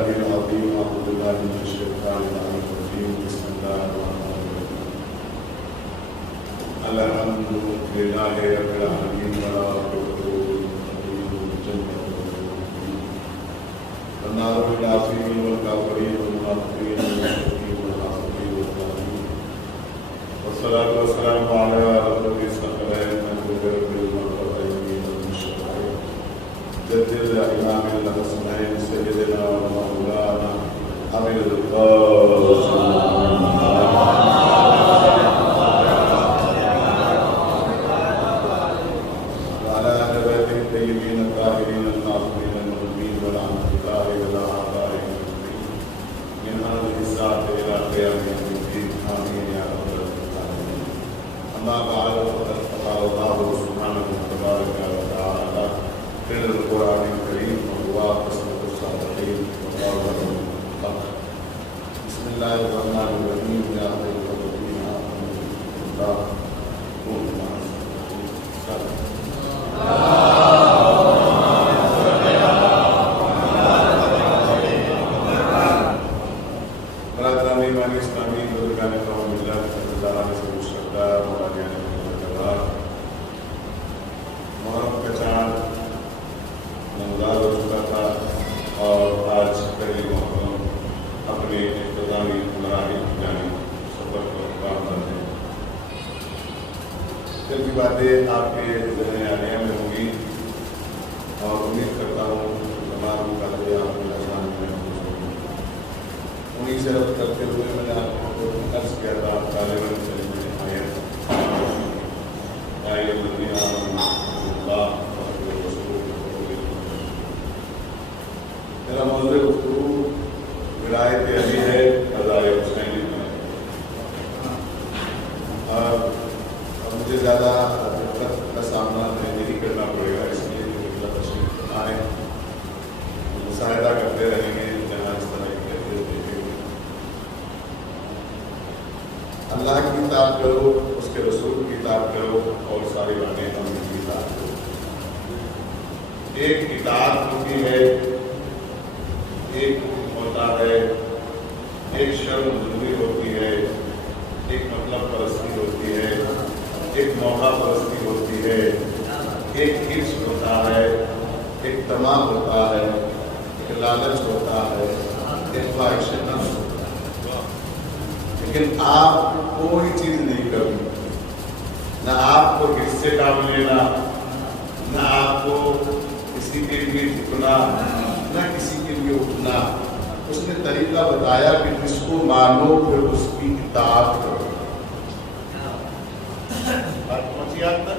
العلي العظيم أعوذ بالله من الشيطان الرجيم بسم الله الرحمن الرحيم الحمد لله رب العالمين والعاقبة والنار للعاصين والكافرين والمنافقين والمشركين والعاصين والظالمين والصلاة والسلام على رسول الثقلين المنذر بالمرتبين والمشركين جد الإمام الحسنين سيدنا ومولانا أبي القاسم وعلى أهل بيته الطيبين الطاهرين الناصرين المؤمنين والعمل الله والأعضاء المؤمنين من هذه الساعة إلى قيام يوم الدين آمين يا رب العالمين. أما بعد فقد قال الله سبحانه وتبارك وتعالى في القرآن الكريم وهو قصة الصالحين وقال الحق. بسم الله الرحمن الرحيم يا أيها الذين آمنوا اتقوا الله كونوا مع الصادقين. برادران ایمان اسلامی بزرگان قوم ملت اللہ سے مشرکہ مولانا محرم کا چاند نمودار ہو چکا تھا اور آج پہلی محرم اپنے اختتامی مراحل کی جانب سفر پر کام کرتے ہیں. دل کی باتیں آپ کے ذہن عالیہ میں ہوں گی اور امید کرتا ہوں تمام مقابلے آپ کے آسان میں انہیں سے ربط کرتے ہوئے میں نے آپ کو عرض کیا تھا طالب علم سے میں نے آیت الذین آمنوا باللہ ورسولہ. میرا موضوع گفتگو ولایت علی ہے قضاء حسینی میں. اب مجھے زیادہ دقت کا سامنا نہیں کرنا پڑے گا، اس لیے تشریف آئے مشاہدہ کرتے رہیں گے جہاں اس طرح کی کیفیت دیکھیں گے. اللہ کی اطاعت کرو، اس کے رسول کی اطاعت کرو اور ساری باتیں ہم کی اطاعت کرو. ایک اطاعت ہوتی ہے، ایک ہوتا ہے، ایک شرم ضروری ہوتی ہے، ایک مطلب پرستی ہوتی ہے، ایک موقع پرستی ہوتی ہے، ایک حرص ہوتا ہے، ایک طمع ہوتا ہے، ایک لالچ ہوتا ہے، ایک خواہش نفس ہوتا ہے. لیکن آپ کوئی چیز نہیں کرنی، نہ آپ کو حرص سے کام لینا، نہ آپ کو کسی کے لیے جھکنا، نہ کسی کے لیے اٹھنا. اس نے طریقہ بتایا کہ جس کو مانو پھر اس کی اطاعت کرو. بات پہنچی آپ تک؟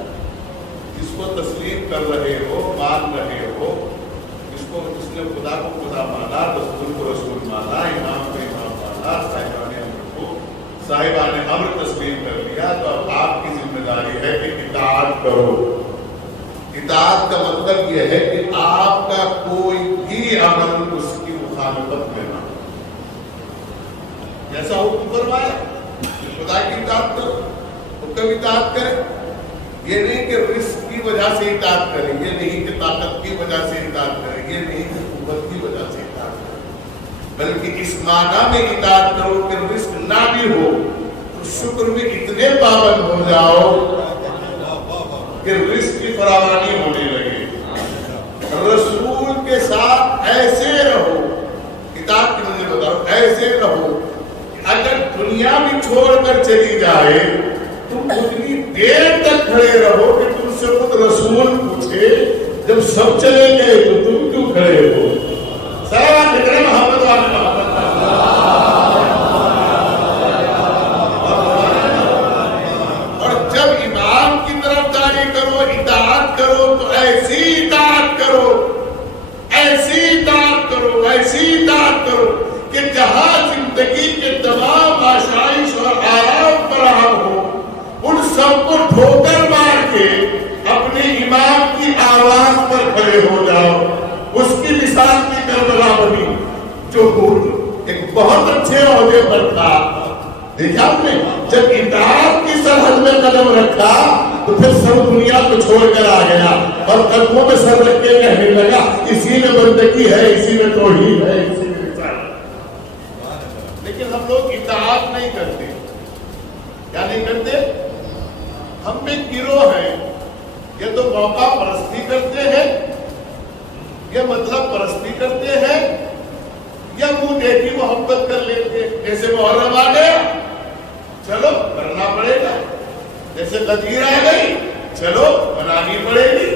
جس کو تسلیم کر رہے ہو، مان رہے ہو، جس نے خدا کو خدا مانا، رسول کو رسول مانا، امام کو امام مانا، صاحبان امر تسلیم کر لیا، تو اب آپ کی ذمہ داری ہے کہ اطاعت کرو. اطاعت کا مطلب یہ ہے کہ آپ کا کوئی بھی عمل اس کی مخالفت میں نہ ہو. جیسا حکم فرمایا خدا کی اطاعت کرو، حکم اطاعت کرے. یہ نہیں کہ رزق کی وجہ سے اطاعت کرے، یہ نہیں کہ طاقت کی وجہ سے اطاعت کرے، یہ نہیں کہ قوت کی وجہ سے اطاعت کرے، بلکہ اس معنی میں اطاعت کرو کہ رزق نہ بھی ہو تو شکر میں اتنے پابند ہو جاؤ کہ رزق کی فراوانی ہونے لگے. رسول کے ساتھ ایسے رہو، اطاعت کی مجھے بتاؤ، ایسے رہو کہ اگر دنیا بھی چھوڑ کر چلی جائے تم اتنی دیر تک کھڑے رہو کہ تم سے خود رسول پوچھے جب سب چلے گئے تو تم کیوں کھڑے ہو. سلام علیکم محمد والے محمد. اور جب امام کی طرف جاری کرو، اطاعت کرو تو ایسی اطاعت کرو، ایسی اطاعت کرو، ایسی اطاعت کرو کہ جہاں زندگی کے تمام آشائش اور آرام فراہم ہو ان سب کو ٹھوکر مار کے اپنے امام کی آواز پر کھڑے ہو جاؤ. اس کی مثال کی کربلا بنی جو ایک بہت اچھے عہدے پر تھا. دیکھا آپ نے جب اطاعت کی سرحد میں قدم رکھا تو پھر سب دنیا کو چھوڑ کر آ گیا اور قدموں میں سر رکھ کے کہنے لگا اسی میں بندگی ہے، اسی میں توحید ہے، اسی میں لیکن ہم لوگ اطاعت نہیں کرتے. کیا نہیں کرتے؟ ہم میں گروہ ہیں، یہ تو موقع پرستی کرتے ہیں، یہ مطلب پرستی کرتے ہیں، یا منہ دیکھی محبت کر لیتے. جیسے محرم آ گیا چلو کرنا پڑے گا، جیسے غدیر آ گئی چلو بنانی پڑے گی،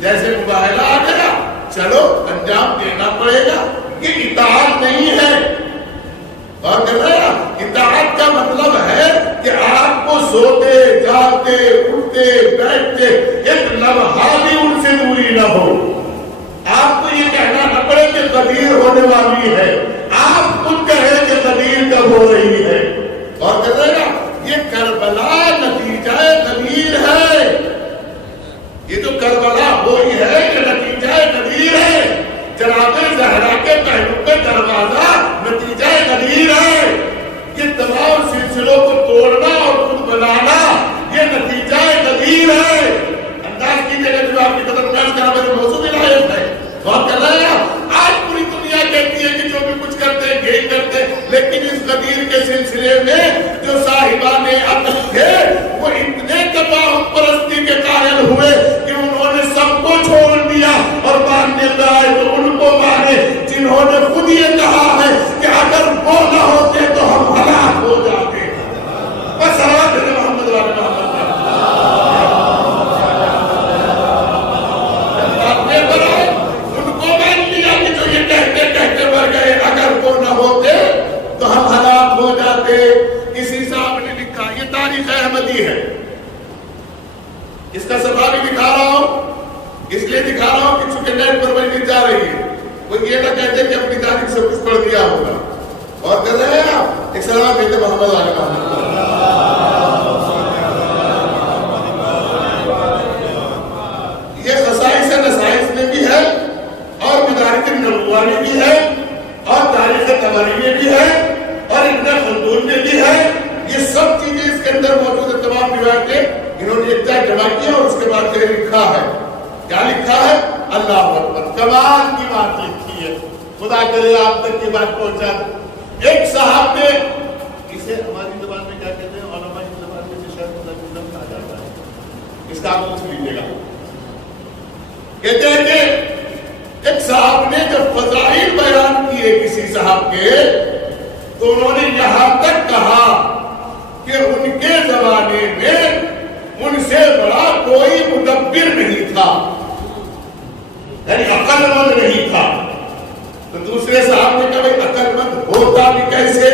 جیسے مباہلہ آ گیا چلو انجام دینا پڑے گا. یہ اطاعت نہیں ہے. اور کہہ رہا اطاعت کا مطلب ہے کہ آپ کو سوتے جاگتے اٹھتے بیٹھتے ایک لمحہ بھی ان سے دوری نہ ہو. آپ کو یہ کہنا نہ پڑے کہ غدیر ہونے والی ہے، آپ خود کہیں کہ غدیر کب ہو رہی ہے. اور کہہ رہے نا یہ کربلا نتیجہ غدیر ہے. یہ جو کربلا ہوئی ہے یہ نتیجہ غدیر ہے. جناب زہرا کے پہلو کا دروازہ نتیجہ غدیر ہے. یہ تمام سلسلوں کو توڑنا اور خود بنانا یہ نتیجہ غدیر ہے. انداز کیجیے گا جو آپ کی قدر پیاس کرا میرے موضوع میں لائق ہے. اور کہہ رہے ہیں آج پوری دنیا کہتی ہے کہ جو بھی کچھ کرتے ہیں یہی کرتے، لیکن اس غدیر کے سلسلے میں جو صاحبان عقل تھے وہ اتنے تباہ پرستی کے قائل ہوئے کہ انہوں نے سب کو چھوڑ دیا اور ماننے لائے تو ان کو مانے جنہوں نے خود یہ کہا ہے کہ اگر وہ نہ ہوتے تو ہم ہلاک ہو جاتے. بس سلام ہے محمد والے محمد تو ہم ہلاک ہو جاتے. کسی صاحب نے لکھا، یہ تاریخ احمدی ہے، اس کا سبب بھی دکھا رہا ہوں، اس لیے دکھا رہا ہوں کہ چونکہ نیٹ پر بڑی جا رہی ہے وہ یہ نہ کہتے کہ اپنی تاریخ سے کچھ پڑھ دیا ہوگا. اور کہہ رہے ہیں آپ ایک سلام کہتے محمد علیہ محمد. یہ خصائص نصائص میں بھی ہے اور مدارک النبوہ میں بھی ہے اور تاریخ طبری میں بھی ہے اور ابن خلدون میں بھی ہے. یہ سب چیزیں اس کے اندر موجود ہے. تمام روایتیں انہوں نے ایک طرح جمع کیا اور اس کے بعد یہ لکھا ہے. کیا لکھا ہے؟ اللہ اکبر. کمال کی بات لکھی ہے. خدا کرے آپ تک یہ بات پہنچا دے. ایک صاحب نے اسے ہماری زبان میں کیا کہتے ہیں، علماء کی زبان میں شاید مدرسہ کہا جاتا ہے. اس کا آپ پوچھ لیجیے گا. کہتے ہیں کہ ایک صاحب نے جب فضائل بیان کیے کسی صاحب کے تو انہوں نے یہاں تک کہا کہ ان کے زمانے میں ان سے بڑا کوئی مدبر نہیں تھا، یعنی عقل مند نہیں تھا. تو دوسرے صاحب نے کہا بھائی عقل مند ہوتا بھی کیسے؟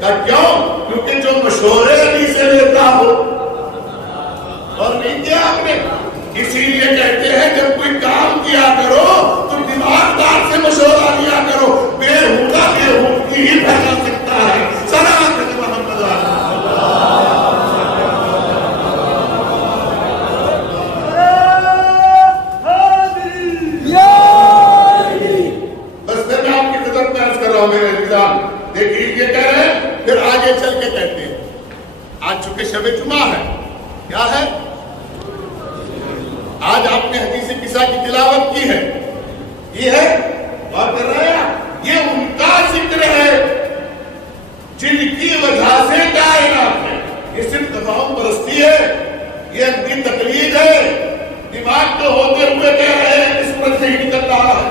کہا کیوں؟ کیونکہ جو مشورے علی سے لیتا ہو. اور نہیں کیا آپ نے؟ اسی لیے کہتے ہیں جب کوئی کام کیا کرو تو دماغدار سے مشورہ لیا کرو. بےہودہ بےہودگی ہی پھیلا سکتا ہے. سلام ہے محمد بس میں آپ کی خدمت میں عرض کر رہا ہوں میرے نظام. دیکھیے یہ کہہ رہے ہیں پھر آگے چل کے کہتے ہیں. آج چونکہ شب جمعہ ہے، کیا ہے؟ آج آپ نے حدیث قصہ کی تلاوت کی ہے، یہ ہے. اور کر رہے ہیں یہ ان کا ذکر ہے جن کی وجہ سے کائنات ہے. یہ صرف تفاہم پرستی ہے، یہ اندھی تقلید ہے. دماغ کے ہوتے ہوئے کہہ رہے ہیں کہ سورج نہیں نکل رہا ہے،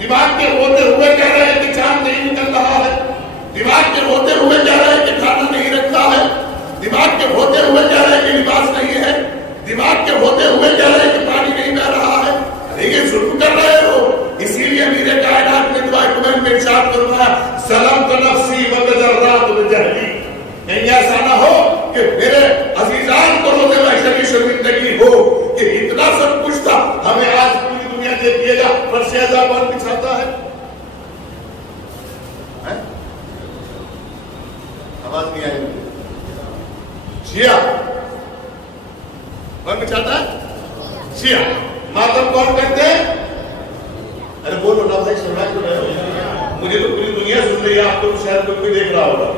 دماغ کے ہوتے ہوئے کہہ رہے ہیں کہ چاند نہیں نکل رہا ہے، دماغ کے ہوتے ہوئے کہہ رہے ہیں کہ کھانا نہیں رکھتا ہے، دماغ کے ہوتے ہوئے کہہ رہے ہیں کہ لباس نہیں ہے، دماغ کے ہوتے ہوئے کہہ رہے ہیں کہ پانی نہیں بہ رہا ہے. ارے یہ ظلم کر رہے ہو. اسی لیے میرے کائنات نے دعا کمن میں ارشاد فرمایا سلام تو نفسی وتجرات بجہلی. نہیں ایسا نہ ہو کہ میرے عزیزان کو روزے محشر کی شرمندگی ہو کہ اتنا سب کچھ تھا ہمیں آج پوری دنیا دیکھیے گا فرش عذاب پر بچھاتا ہے. آواز نہیں آئی. شیعہ کون بچھاتا ہے؟ شیعہ. ماتم کون کرتے ہیں؟ ارے بولو نا بھائی، سن رہا ہے؟ مجھے تو پوری دنیا سن رہی ہے، آپ کو شاید کوئی دیکھ رہا ہوگا.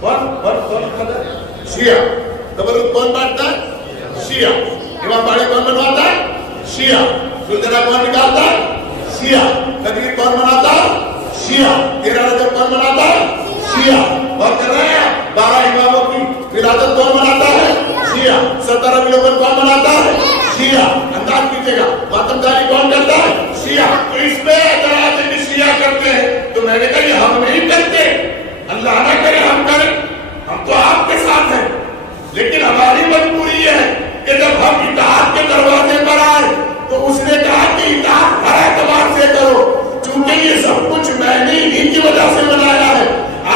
کون کرتا ہے؟ شیعہ. تبرک کون بانٹتا ہے؟ شیعہ. امام باڑے کون بنواتا ہے؟ شیعہ. سلطنہ کون نکالتا ہے؟ شیعہ. قدیر کون مناتا ہے؟ شیعہ. 13 رجب کون مناتا ہے؟ شیعہ. شیعہ انداز کیجیے گا ماتمداری کون کرتا ہے؟ شیعہ. تو اس پہ اعتراض ہے کہ شیعہ کرتے ہیں. تو میں نے کہا یہ ہم نہیں کرتے, اللہ نہ کرے ہم کریں, ہم تو آپ کے ساتھ ہیں. لیکن ہماری مجبوری ہے کہ جب ہم اطاعت کے دروازے پر آئے تو اس نے کہا کہ اطاعت ہر اعتبار سے کرو, چونکہ یہ سب کچھ میں نے انہی کی وجہ سے بنایا ہے.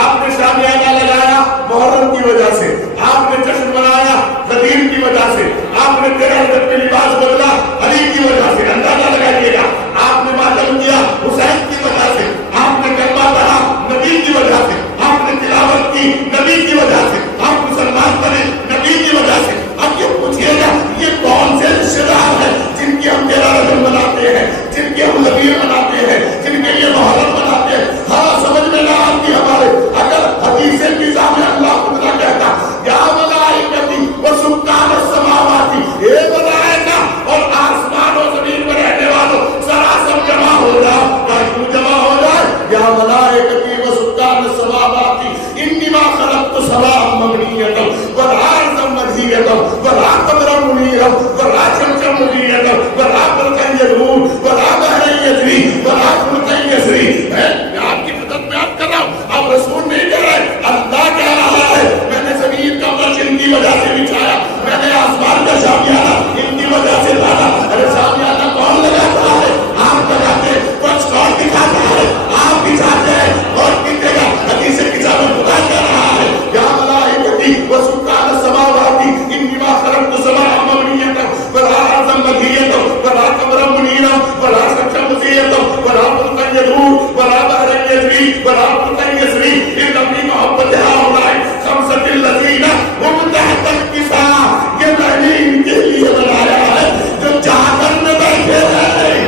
آپ نے شامیانہ لگایا محرم کی وجہ سے, آپ نے جشن منایا قدیم کی وجہ سے, آپ نے 13 رجب کے لباس بدلا علی کی وجہ سے, اندازہ لگائیے گا. آپ نے ماتم کیا حسین کی وجہ سے, آپ نے کلمہ پڑھا نبی کی وجہ سے, آپ نے تلاوت کی نبی کی وجہ سے, آپ مسلمان بنے نبی کی وجہ سے. اب یہ پوچھئے گا یہ کون سے رشتے دار ہیں جن کی ہم 13 رجب مناتے ہیں, جن کے ہم نبی مناتے ہیں, جن کے یہ محرم مناتے ہیں. ہاں سمجھ میں نہ آتی ہمارے. اگر حدیث نظام میں اللہ خدا کہتا یا ملائکتی و سکان السماواتی, اے ملائکہ اور آسمان و زمین میں رہنے والوں ذرا سب جمع ہو جاؤ, کیوں جمع ہو جائے؟ یا ملائکتی و سکان السماواتی انما خلقت سماء مبنیۃ والارض مدحیۃ ولا قمرا منیرا ولا شمسا منیرا ولا برقا یدور ولا بحرا یجری ولا فلکا یسری. میں آپ کی خدمت میں عرض کر رہا ہوں, آپ رسول نہیں کر رہے, اللہ کہہ رہا ہے میں نے زمین کا فرش ان کی وجہ سے بچھایا, میں نے آسمان کا شامیانہ ان کی وجہ سے ڈالا. ارے شامیانہ کون لگاتا ہے؟ آپ لگاتے, کچھ اور دکھاتا ہے, آپ بچھاتے ہیں اور کتنے کا حدیث کتاب خدا کہہ رہا ہے یا ملائکتی و سکان السماواتی انما خلقت سماء مبنیۃ والارض مدحیۃ ولا قمرا منیرا ولا شمسا مضیۃ ولا برقا یدور ولا بحرا یجری ولا فلکا یسری الا فی محبت هؤلاء خمسة الذین هم تحت الکساء. یہ میں نے ان کے لیے بنایا ہے جو چادر میں بیٹھے ہیں.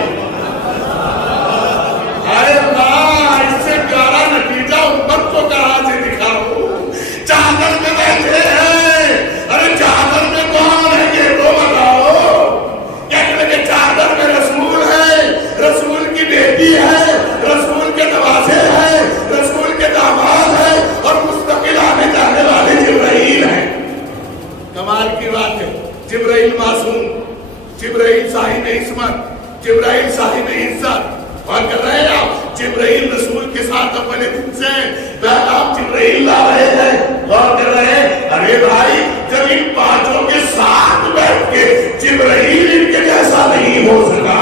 ارے اللہ, اس سے پیارا نتیجہ امت کو کہاں سے دکھاؤں؟ چادر میں بیٹھے ہیں. ارے چادر میں کون ہے یہ تو بتاؤ. کہنے لگے چادر میں رسول ہے, رسول کی بیٹی ہے, رسول کے نواسے ہیں, رسول کے داماد ہیں اور مستقل آنے جانے والے جبرائیل ہیں. کمال کی بات ہے, جبرائیل معصوم, جبرائیل صاحب عصمت, جبرائیل صاحب عزت. اور کر رہے ہیں آپ جبرائیل رسول کے ساتھ اپنے دن سے آپ جبرائیل لا رہے ہیں اور کر رہے ہیں. ارے بھائی جب ان پانچوں کے ساتھ بیٹھ کے جبرائیل ان کے جیسا نہیں ہو سکا.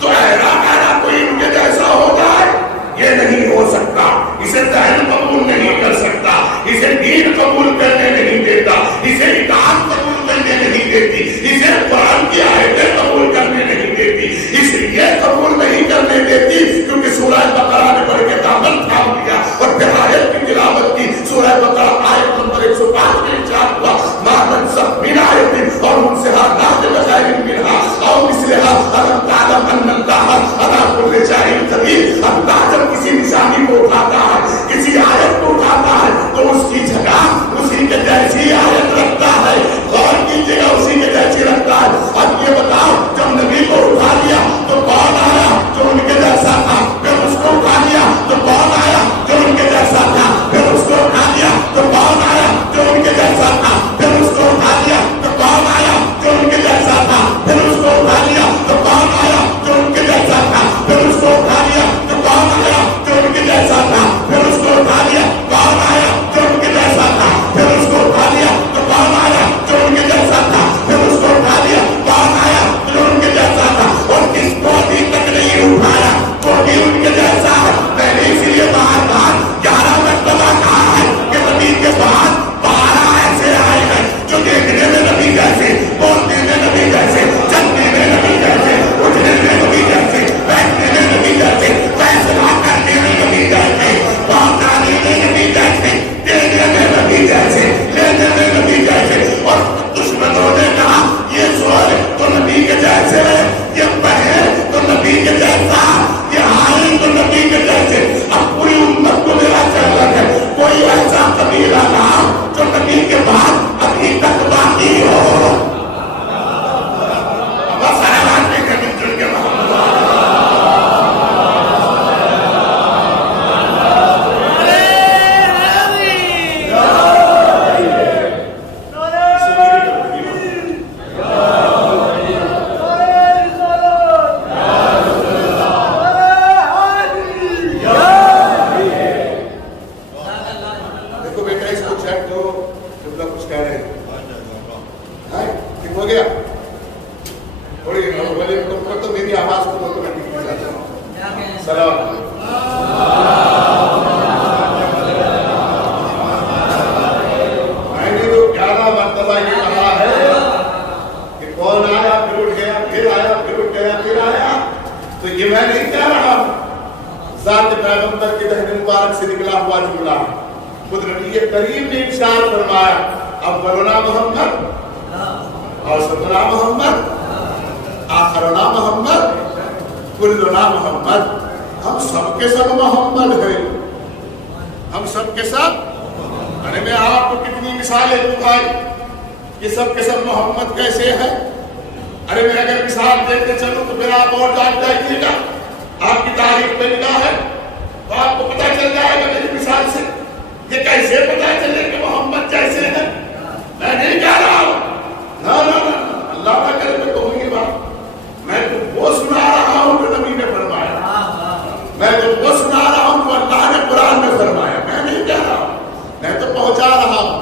تو تھوڑی تو میری آواز کو سلام میں نے جو 11 مرتبہ یہ کہا ہے کہ کون آیا پھر اٹھ گیا پھر آیا پھر اٹھ گیا پھر آیا، تو یہ میں نہیں کہہ رہا ہوں، ذات پیغمبر کے دہن مبارک سے نکلا ہوا جملہ خود نبی کریم نے ارشاد فرمایا اولنا محمد اوسطنا محمد آخرنا محمد کلنا محمد، ہم سب کے سب محمد ہیں، ہم سب کے سب۔ ارے میں آپ کو کتنی مثالیں دوں بھائی، یہ سب کے سب محمد کیسے ہیں؟ ارے میں اگر مثال دیتے چلوں تو پھر آپ اور جان جائیے گا، آپ کی تاریخ میں لکھا ہے تو آپ کو پتہ چل جائے گا میری مثال سے یہ کیسے پتہ چلے کہ محمد جیسے ہیں۔ میں نہیں کہہ رہا ہوں، اللہ کا کرے میں کہوں گی بات، میں تو وہ سنا رہا ہوں جو نبی نے فرمایا، میں تو وہ سنا رہا ہوں جو اللہ نے قرآن میں فرمایا، میں نہیں کہہ رہا ہوں، میں تو پہنچا رہا ہوں۔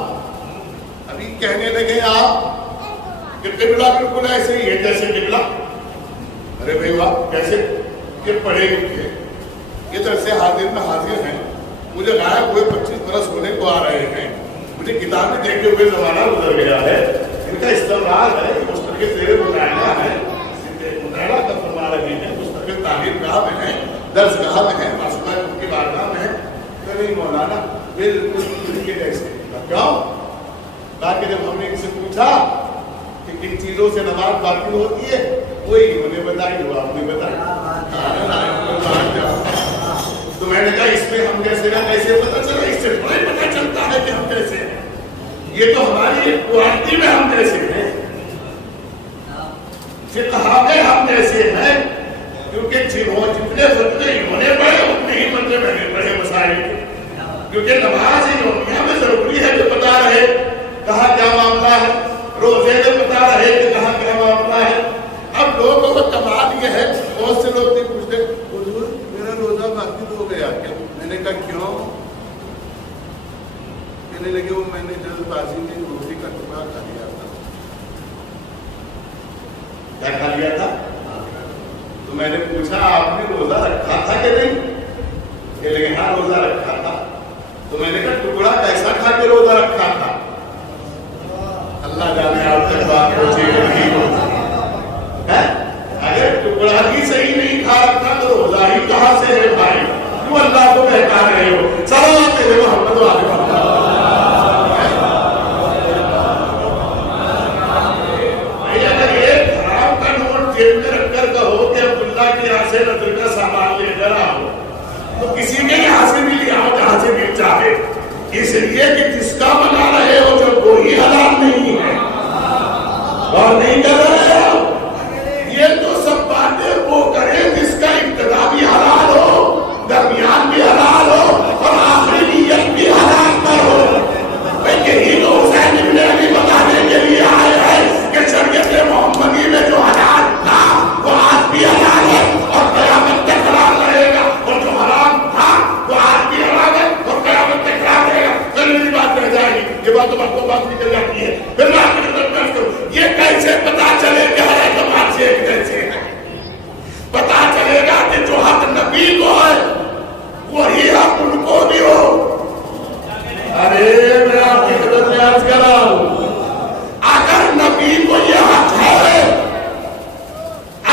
ابھی کہنے لگے آپ کہ قبلہ بالکل ایسے ہی ہے جیسے قبلہ، ارے بھائی واہ کیسے کہ پڑھے لکھے یہ طرح سے حاضر میں حاضر ہیں، مجھے غائب ہوئے 25 برس ہونے کو آ رہے ہیں، مجھے کتابیں دیکھے ہوئے زمانہ گزر گیا ہے، ان کا استمرار ہے، مستقل زیر مطالعہ ہے، مطالعہ کا فرما رہے ہیں، مستقل تعلیم گاہ میں ہیں، درس گاہ میں ہیں، معصومہ ان کی بارگاہ میں ہیں، تو نہیں مولانا بالکل کے جیسے کیوں؟ تاکہ جب ہم نے ان سے پوچھا کہ کن چیزوں سے نماز باطل ہوتی ہے وہی انہوں نے بتائی جو آپ نے بتائی، تو میں نے کہا اس میں ہم کیسے نہ کیسے پتہ چلا، اس سے بڑے پتہ چلتا ہے کہ ہم کیسے ہیں، یہ تو ہماری ایک کوالٹی میں ہم کیسے ہیں، فقہ میں ہم کیسے ہیں، کیونکہ جتنے فتوے انہوں نے پڑھے اتنے ہی فتوے میں نے پڑھے مسائل کے، کیونکہ نماز یومیہ میں ضروری ہے جو بتا رہے کہاں کیا معاملہ ہے، روزے میں بتا رہے کہ کہاں کیا معاملہ ہے۔ اب لوگوں کو کمال یہ ہے، بہت سے لوگ نہیں پوچھتے حضور میرا روزہ باطل ہو گیا کیا؟ میں نے کہا کیوں؟ کہنے لگے وہ میں نے جلد بازی میں روٹی کا ٹکڑا کھا لیا تھا۔ کیا کھا لیا تھا؟ تو میں نے پوچھا آپ نے روزہ رکھا تھا کہ نہیں؟ کہنے لگے ہاں روزہ رکھا تھا۔ تو میں نے کہا ٹکڑا کیسا کھا کے روزہ رکھا تھا؟ اللہ جانے آپ تک بات پہنچے گا نہیں ہوتا ہے، اگر ٹکڑا ہی صحیح نہیں کھا رکھا تو روزہ ہی کہاں سے ہے بھائی؟ کیوں اللہ کو بہکا رہے ہو؟ صلوات محمد و آل محمد۔ اگر ایک حرام کا نوٹ جیب میں رکھ کر کہو کہ عبداللہ کے یہاں سے نظر کا سامان لے کر آؤ تو کسی کے یہاں سے بھی لے آؤ جہاں سے بھی چاہے، اس لیے کہ جس کا بنا رہے ہو جو کوئی حلال نہیں ہے اور نہیں کر رہے ہو، یہ تو سب باتیں وہ کریں جس کا ابتدا بھی حلال ہو، درمیان بھی حلال ہو اور آخری نیت بھی حلال پر ہو۔ یہی تو حسین ابن علی بتانے کے لیے آئے ہیں کہ شریعت محمدی میں جو حلال تھا وہ آج بھی حلال ہے اور قیامت تک حلال رہے گا، اور جو حرام تھا وہ آج بھی حلال ہے اور قیامت تک حلال رہے گا۔ پھر میری بات رہ جائے گی، یہ بات تو بات نکل جاتی ہے، پھر میں آپ کی نظر پیش کروں یہ کیسے پتا چلے کہ ہر اعتبار سے ایک جیسے ہے؟ پتا چلے گا کہ جو حق نبی کو ہے وہی حق ان کو بھی ہو۔ ارے میں آپ کی خدمت میں عرض کر رہا ہوں، اگر نبی کو یہ حق ہے،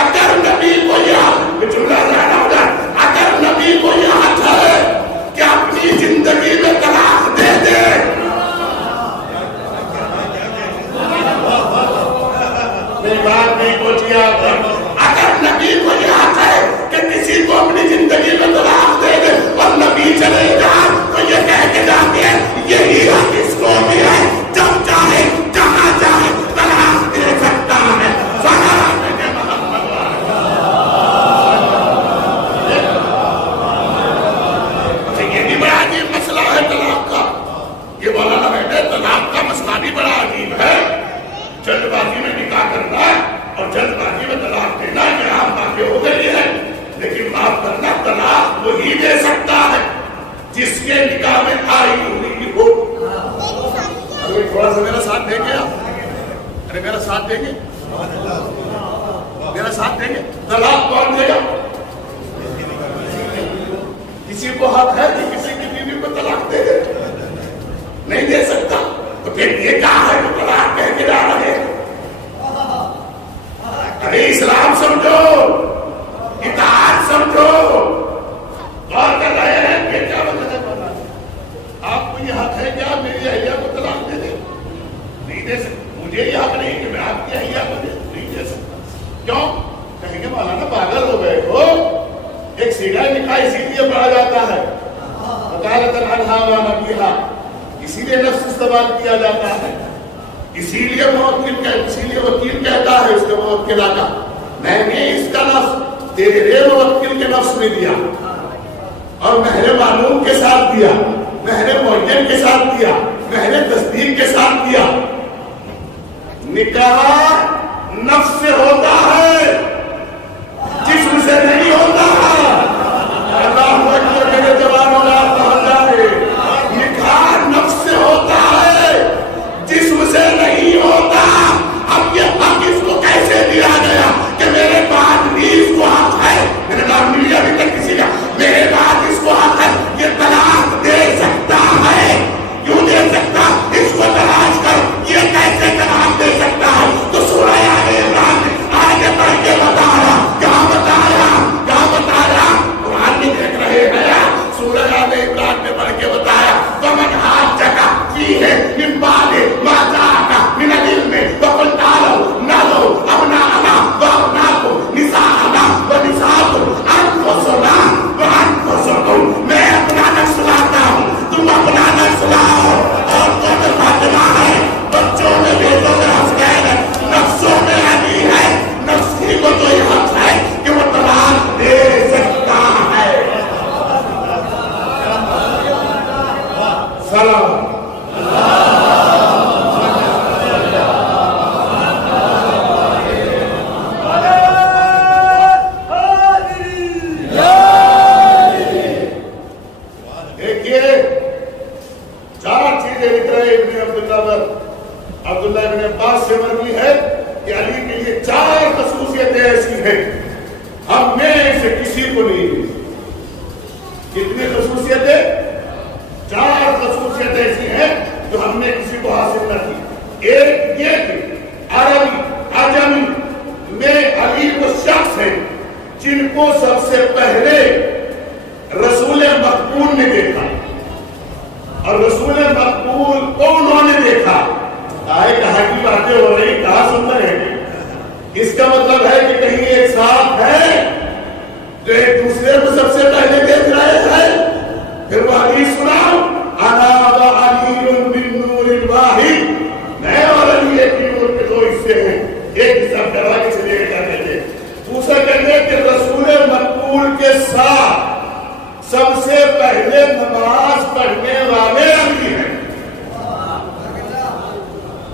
اگر نبی کو یہ حق، جملہ ذہن ہو جائے، اگر نبی کو یہ حق ہے کہ اپنی زندگی میں طلاق دے دے، بات نہیں پہنچی آپ تک، اگر نبی کو یہ حق ہے کہ کسی کو اپنی زندگی میں طلاق دے دے اور نبی چلے جائے تو یہ کہہ کے جاتے ہیں یہی حق اس کو بھی ہے، جب چاہے جہاں چاہے طلاق دے سکتا ہے۔ یہ بھی بڑا عجیب مسئلہ ہے طلاق کا، یہ مولانا بیٹے طلاق کا مسئلہ بھی بڑا عجیب ہے، جلد بازی میں نکاح کرنا اور جلد بازی میں طلاق دینا یہ عام باتیں ہو گئی ہے، لیکن معاف کرنا طلاق وہی دے سکتا ہے جس کے نکاح میں آئی ہوئی ہو۔ ارے تھوڑا سا میرا ساتھ دیں گے آپ؟ ارے میرا ساتھ دیں گے؟ ارے اسلام سمجھو، اطاعت سمجھو، غور کر رہے ہیں کہ کیا مطلب ہے مولانا؟ آپ کو یہ حق ہے کہ آپ میری اہلیہ کو طلاق دے دیں؟ نہیں دے سکتے. مجھے یہ حق نہیں کہ میں آپ کی اہلیہ کو نہیں دے سکتا. کیوں؟ کہیں گے مولانا پاگل ہو گئے ہو، ایک سیدھا نکاح اسی لیے پڑھا جاتا ہے اسی لیے لفظ استعمال کیا جاتا ہے، اسی لیے وکیل کہتا ہے اس کے موکلہ کا میں نے اس کا لفظ تیرے موکل کے لفظ میں دیا اور مہر معلوم کے ساتھ دیا، مہر معین کے ساتھ دیا، مہر تصدیق کے ساتھ دیا. نکاح نفس سے ہوتا ہے، جسم سے نہیں ہوتا. اللہ اکبر میرے جوان اولاد پہنچ جائے. نکاح نفس سے ہوتا ہے، جسم سے نہیں ہوتا. اب یہ حق اس کو کیسے دیا گیا کہ میرے بعد بھی اس کو حق ہے؟ میرے نام ملی ابھی تک کسی کا میرے بعد اس کو حق ہے. یہ طلاق دے سکتا ہے، کیوں دے سکتا؟ اس کو تلاش کر یہ کیسے طلاق دے سکتا ہے. تو سورہ آل عمران نے آگے بڑھ کے بتایا، کیا بتایا؟ قرآن میں دیکھ رہے ہیں سورہ آل عمران میں پڑھ کے بتایا وَمَنْ حَاجَّكَ فِيهِ مِنْ بَعْدِ مَا جَاءَكَ مِنَ الْعِلْمِ فَقُلْ تَعَالَوْا نَدْعُوا أَبْنَاءَنَا وَأَبْنَاءَكُمْ نِسَاءَنَا وَنِسَاءَكُمْ أَنفُسَنَا وَأَنفُسَكُمْ. میں اپنا نفس لاتا ہوں، تم اپنا نفس لاؤ. عورتوں میں فاطمہ ہے، بچوں میں بیٹوں میں حسین ہے، نفسوں میں علی ہے. نفس ہی کو تو یہ حق ہے کہ وہ طلاق دے سکتا ہے. سلام عبداللہ ابن عباس سے مروی ہے کہ علی کے لیے 4 خصوصیتیں ایسی ہیں ہم میں سے کسی کو نہیں دی. کتنی خصوصیتیں؟ 4 خصوصیتیں ایسی ہیں جو ہم نے کسی کو حاصل نہ کی. ایک یہ کہ عربی عجمی میں علی وہ شخص ہے جن کو سب سے پہلے رسول مقبول نے دیکھا. اور رسول مقبول کو انہوں نے دیکھا. کہاں کی باتیں ہو رہی، کہاں سن رہے ہیں؟ اس کا مطلب ہے کہ کہیں ایک ساتھ ہے جو ایک دوسرے کو سب سے پہلے دیکھ رہے ہیں. پھر وہ حدیث سناؤ انا وعلی من نور واحد، میں اور علی ایک ہی نور کے 2 حصے ہیں. ایک حصہ ڈرا کے چلے گئے کرتے تھے. دوسرا کہتے کہ رسول مقبول کے ساتھ سب سے پہلے نماز پڑھنے والے علی ہیں.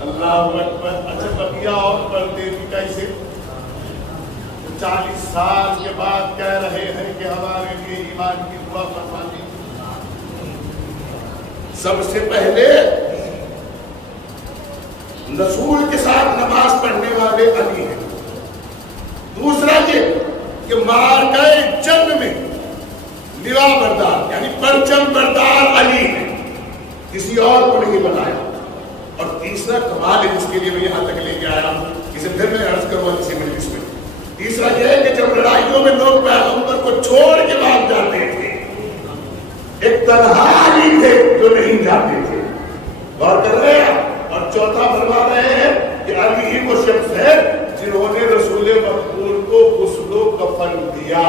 اللہ اکبر. اچھا بقیہ اور پڑھتے بھی کیسے؟ 40 سال کے بعد کہہ رہے ہیں کہ ہمارے لیے ایمان کی دعا فرما دی. سب سے پہلے رسول کے ساتھ نماز پڑھنے والے علی ہیں. دوسرا یہ کہ معرکہ جنگ میں لوا بردار یعنی پرچم بردار علی ہیں، کسی اور کو نہیں بنایا. اور تیسرا کمال ہے جس کے لیے میں یہاں تک لے کے آیا ہوں، اسے پھر میں عرض کروں کسی مجلس میں. تیسرا یہ ہے کہ جب لڑائیوں میں لوگ پیغمبر کو چھوڑ کے بھاگ جاتے تھے، ایک تنہا علی تھے جو نہیں جاتے تھے. غور کر رہے ہیں. اور چوتھا فرما رہے ہیں کہ علی ہی وہ شخص ہے جنہوں نے رسول مقبول کو غسل و کفن دیا.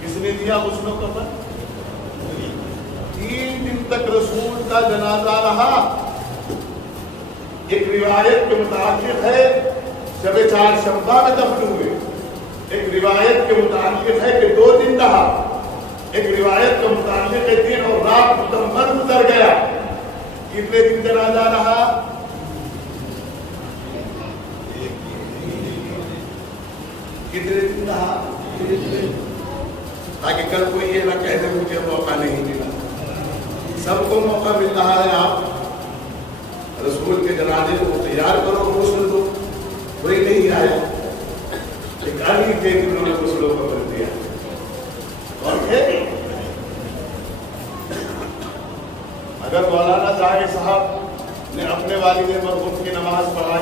کس نے دیا غسل و کفن؟ 3 دن تک رسول کا جنازہ رہا. ایک روایت کے متعلق ہے شب چہارشنبہ میں دفن ہوئے، ایک روایت کے متعلق ہے کہ 2 دن رہا، ایک روایت کے متعلق ہے 3 اور رات مکمل گزر گیا. کتنے دن جنازہ رہا؟ کتنے دن رہا؟ تاکہ کل کوئی یہ نہ کہہ دے مجھے موقع نہیں ملا. سب کو موقع مل رہا ہے. آپ رسول کے جنازے کو تیار کرو، غسل دو. کوئی نہیں آیا، ایک علی تھے جنہوں نے غسل و کفن دیا. اور پھر اگر مولانا زاہد صاحب نے اپنے والد مرحوم کی نماز پڑھائی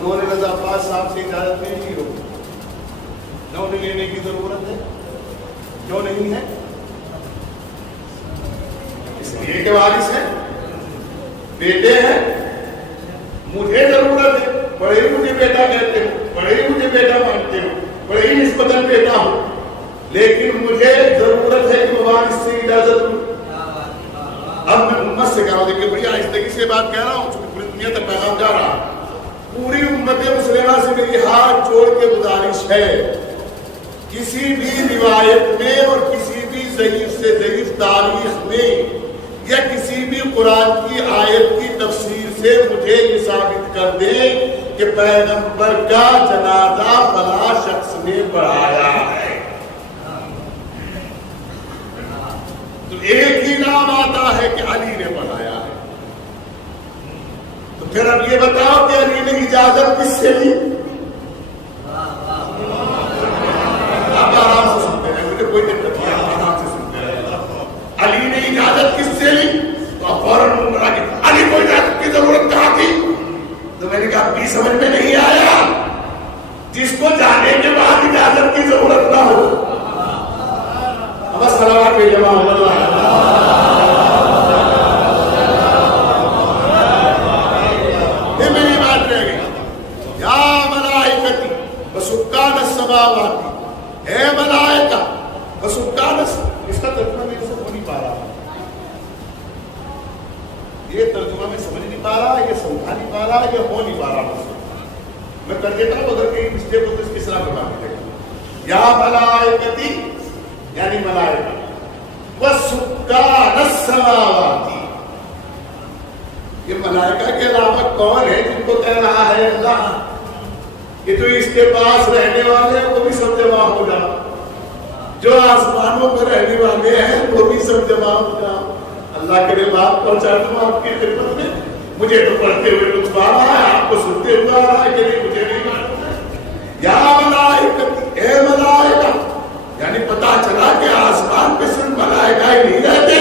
انہوں نے رضا عباس صاحب سے اجازت نہیں لی ہوگی، نہ انہیں لینے کی ضرورت ہے. کیوں نہیں ہے؟ اس لیے کہ وارث ہیں، بیٹے ہیں. مجھے ضرورت ہے، بڑے ہی مجھے بیٹا کہتے ہو، بڑے ہی مجھے بیٹا مانتے ہو، بڑے ہی نسبتاً بیٹا ہو، لیکن مجھے ضرورت ہے کہ وارث سے اجازت لوں. اب میں امت سے کہہ رہا ہوں، دیکھیں بڑی آہستگی سے بات کہہ رہا ہوں چونکہ پوری دنیا تک پیغام جا رہا ہے. پوری امت مسلمہ سے میری ہاتھ جوڑ کے گزارش ہے، کسی بھی روایت میں اور کسی بھی ضعیف سے ضعیف تاریخ میں یا کسی بھی قرآن کی آیت کی تفسیر سے مجھے یہ ثابت کر دیں کہ پیغمبر کا جنازہ فلاں شخص نے پڑھایا ہے. تو ایک ہی نام آتا ہے کہ علی نے پڑھایا ہے. تو پھر اب یہ بتاؤ کہ علی نے اجازت کس سے لی؟ آپ آرام سے سنتے ہیں، مجھے کوئی دقت نہیں، آرام سے سنتے ہیں. علی نے اجازت کس سے لی؟ تو آپ فوراً عمرہ کی علی کو اجازت کی ضرورت کہاں تھی؟ تو میں نے کہا بھی سمجھ میں نہیں آیا. جس کو جانے کے بعد اجازت کی ضرورت نہ ہو. اب صلوات پہ جمع اللہ. یہ میری بات رہ گئی. یا ملائکتی وسکان السماوات، اے ملائکہ وسکان، اس کا ترجمہ میرے سے ہو نہیں پا رہا. یہ ترجمہ میں سمجھ نہیں پا رہا، یہ سمجھا نہیں پا رہا، یہ ہو نہیں پا رہا. میں کر دیتا ہوں، اگر کہیں مسٹیک ہو تو اس کی اصلاح کروا کے دیکھیں. یا ملائکتی یعنی ملائکہ وسکان السماوات، یہ ملائکہ کے علاوہ کون ہے جن کو کہہ رہا ہے اللہ؟ یہ تو اس کے پاس رہنے والے ہیں وہ بھی سب جمع ہو جاؤ، جو آسمانوں پر رہنے والے ہیں وہ بھی سب جمع ہو جاؤ. اللہ کے لیے بات پہنچاتا ہوں آپ کی خدمت میں. مجھے تو پڑھتے ہوئے لطف آ رہا ہے، آپ کو سنتے ہوئے آ رہا ہے کہ نہیں مجھے نہیں معلوم ہے. یا ملائکہ، اے ملائکہ، یعنی پتا چلا کہ آسمان پہ صرف ملائکہ ہی نہیں رہتے،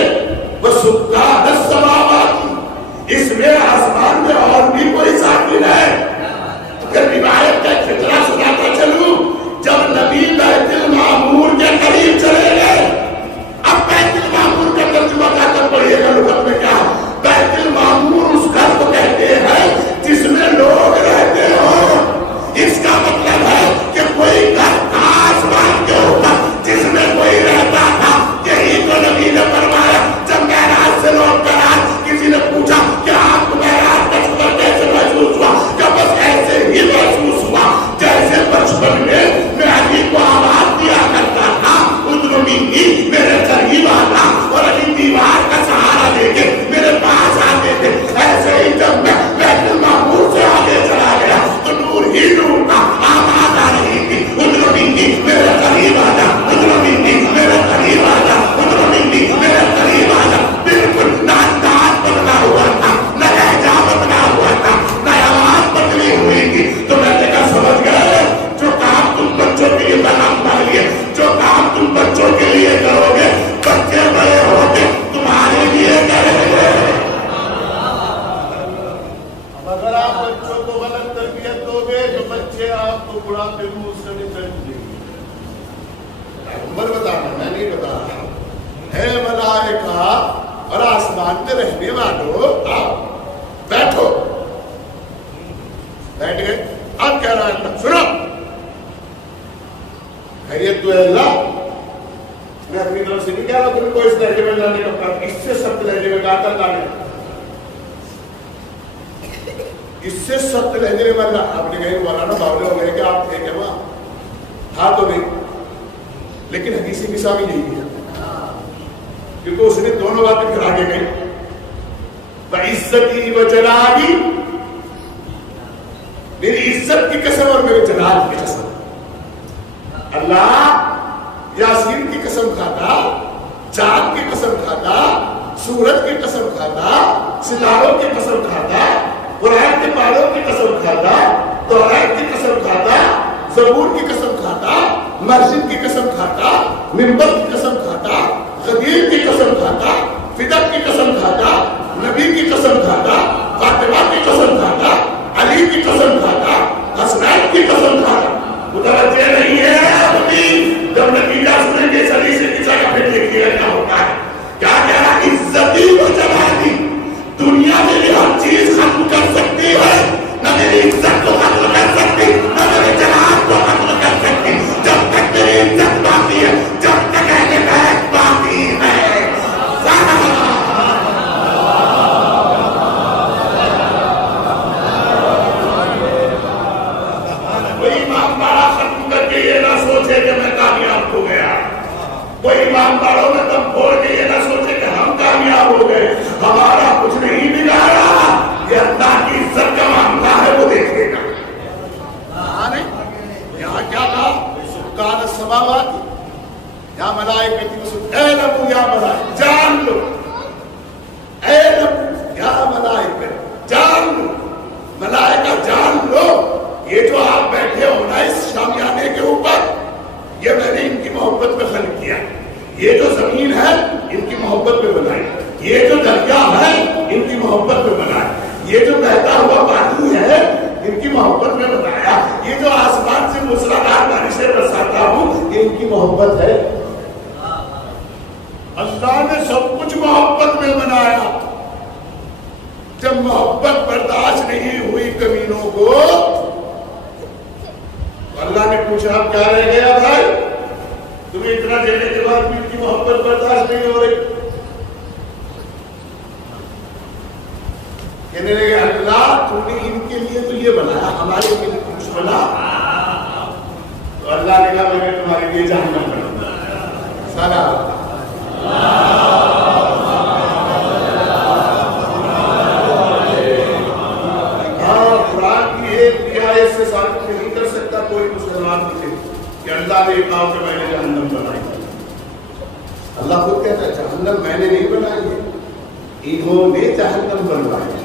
وسکان السماوات، اس میں آسمان میں اور بھی کوئی ساتھی ہے. اگر روایت کا فطرہ سناتا چلوں، جب نبی بیت المعمور کے قریب چلے گئے. اب بیت المعمور کا ترجمہ کیا کر پڑھیے گا لغت میں کیا؟ بیت المعمور اس گھر کو کہتے ہیں جس میں لوگ رہتے ہوں. اس کا مطلب ہے کہ کوئی گھر آسمان کے اوپر جس میں کوئی رہتا تھا. یہی تو نبی نے فرمایا جب معراج سے لوٹ کر آئے. کسی نے پوچھا کہ آپ کو معراج کا سفر کیسے محسوس ہوا؟ کہ بس ایسے ہی محسوس ہوا جیسے بچپن میں میں علی کو آواز دیا کرتا تھا، ادھر میرے قریب آنا، اور علی دیوار کا سہارا لے کے میرے پاس آتے تھے. ایسے ہی جب میں بیت المعمور سے آگے چلا گیا تو نور ہی نور کا آواز آ رہی تھی، ادھر میرے قریب آنا، ادھر میرے قریب آنا، ادھر میرے قریب آنا. بالکل نہ انداز بدلا ہوا تھا، نہ لہجہ بدلا ہوا تھا، نہ آواز بدلی ہوئی تھی. تو میں نے کہا سمجھ گئے، جو کام تم بچوں کے لیے پیغام کر لیے، جو کام تم بچوں کے لیے کرو گے، بچے بڑے ہوتے تمہارے لیے کریں گے. اگر آپ بچوں کو غلط تربیت دو گے جو بچے آپ کو بڑھاپے میں اس سے نکل دیں گے. عمر بتا رہا، میں نہیں بتا رہا. ہے ملائکہ اور آسمان میں رہنے والوں، آپ بیٹھو. بیٹھ گئے. اب کہہ رہا ہے سنو، خیریت تو ہے اللہ. میں اپنی طرف سے نہیں کہہ رہا تم کو اس لہجے میں لانے کا، اس سے سخت لہجے میں کہا کر لانے، اس سے سخت لہجے میں لانا. آپ نے کہیں مولانا باولے ہو گئے کہ آپ تھے کہ وہاں تھا تو نہیں، لیکن حدیث کی سامی نہیں ہے کیونکہ اس نے دونوں باتیں پھر آگے گئی. بعزتی و جلالی، میری عزت کی قسم اور میرے جلال کی قسم. اللہ یاسین کی قسم کھاتا، چاند کی قسم کھاتا، سورج کی قسم کھاتا، ستاروں کی قسم کھاتا، قرآن کے پاروں کی قسم کھاتا، توریت کی قسم کھاتا، زبور کی قسم کھاتا، مسجد کی قسم کھاتا، منبر کی قسم کھاتا، غدیر کی قسم کھاتا، فدق کی قسم کھاتا، نبی کی قسم کھاتا، فاطمہ کی قسم کھاتا، علی کی قسم کھاتا، کی قسم کھا متوجہ نہیں ہے اپنی جب نتیجہ سنیں گے صدی سے کسی کا پھر دیکھیے کیا ہوتا ہے. کیا کہہ رہا عزتی و جلالی دنیا میں بھی ہر چیز ختم کر سکتی ہے, نہ میری عزت کو ختم کر سکتی, نہ میرے جلال کو ختم کر سکتی. جب تک میری عزت باقی ہے, جب تک اہل بیت باقی ہے. کوئی امام باڑا ختم کر کے یہ نہ سوچے کہ میں کامیاب ہو گیا. کوئی امام باڑوں میں تب کھول کے یہ نہ سوچے کہ ہم کامیاب ہو گئے, ہمارا کچھ نہیں بگاڑا. یہ اللہ کی عزت کا معاملہ ہے, وہ دیکھے گا. یہاں کیا کہا کان السماوات یا ملائکۃ اے نبو یا ملائکہ جان لو, اے نبو یا ملائکہ جان لو, ملائکہ جان لو یہ جو آپ بیٹھے ہو نا اس شامیانے کے اوپر, یہ میں نے ان کی محبت میں خلق کیا. یہ جو زمین ہے ان کی محبت میں بنائی, یہ جو دریا ہے ان کی محبت میں بنایا, یہ جو بہتا ہوا پانی ہے ان کی محبت میں بنایا, یہ جو آسمان سے موسلادھار بارشیں برساتا ہوں یہ ان کی محبت ہے. اللہ نے سب کچھ محبت میں بنایا. جب محبت برداشت نہیں ہوئی کمینوں کو, اللہ نے پوچھا اب کیا رہ گیا بھائی, تمہیں اتنا دینے کے بعد بھی ان کی محبت برداشت نہیں ہو رہی. کہنے لگے اللہ تو نے ان کے لیے تو یہ بنایا, ہمارے کے لیے کچھ بنا. تو اللہ نے کہا میں تمہارے لیے جہنم بناؤں. سارا قرآن کی ایک آیت سے ثابت نہیں کر سکتا کوئی مسلمان مجھے کہ اللہ نے کہا کہ میں نے جہنم بنائی. اللہ خود کہتا ہے جہنم میں نے نہیں بنائی ہے, انہوں نے جہنم بنوائی.